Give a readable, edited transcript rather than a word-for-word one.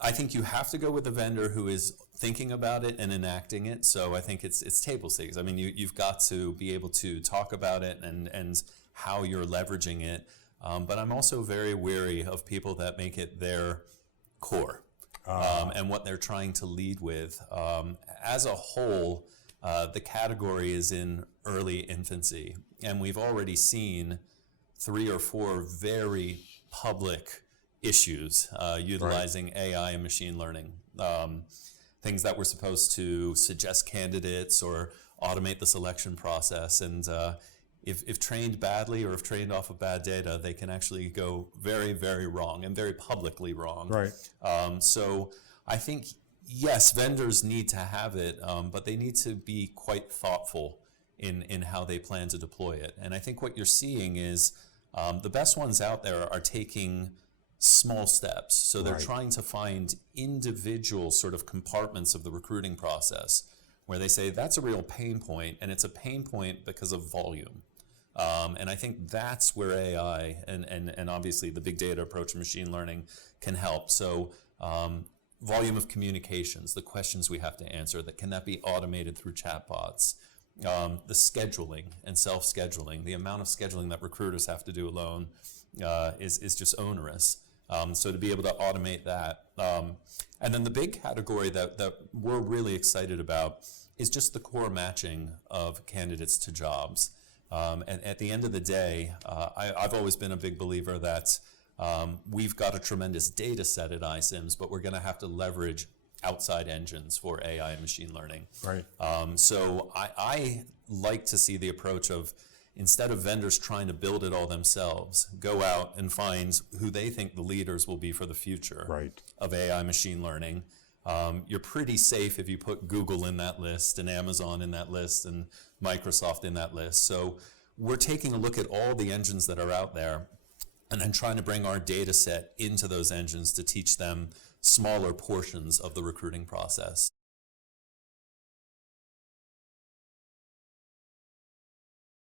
I think you have to go with a vendor who is thinking about it and enacting it. So I think it's table stakes. I mean, you've got to be able to talk about it and how you're leveraging it. But I'm also very wary of people that make it their core and what they're trying to lead with. As a whole, the category is in early infancy, and we've already seen 3 or 4 very public issues utilizing AI and machine learning. Things that were supposed to suggest candidates or automate the selection process. And if trained badly or if trained off of bad data, they can actually go very, very wrong and very publicly wrong. Right. So I think, yes, vendors need to have it, but they need to be quite thoughtful in how they plan to deploy it. And I think what you're seeing is the best ones out there are taking small steps. So they're trying to find individual sort of compartments of the recruiting process where they say that's a real pain point, and it's a pain point because of volume. And I think that's where AI and obviously the big data approach and machine learning can help. So volume of communications, the questions we have to answer, can that be automated through chatbots? The scheduling and self-scheduling, the amount of scheduling that recruiters have to do alone is just onerous. So to be able to automate that. And then the big category that we're really excited about is just the core matching of candidates to jobs. And at the end of the day, I've always been a big believer that we've got a tremendous data set at iCIMS, but we're going to have to leverage outside engines for AI and machine learning. Right. So I like to see the approach of, instead of vendors trying to build it all themselves, go out and find who they think the leaders will be for the future of AI machine learning. You're pretty safe if you put Google in that list and Amazon in that list and Microsoft in that list. So we're taking a look at all the engines that are out there and then trying to bring our data set into those engines to teach them smaller portions of the recruiting process.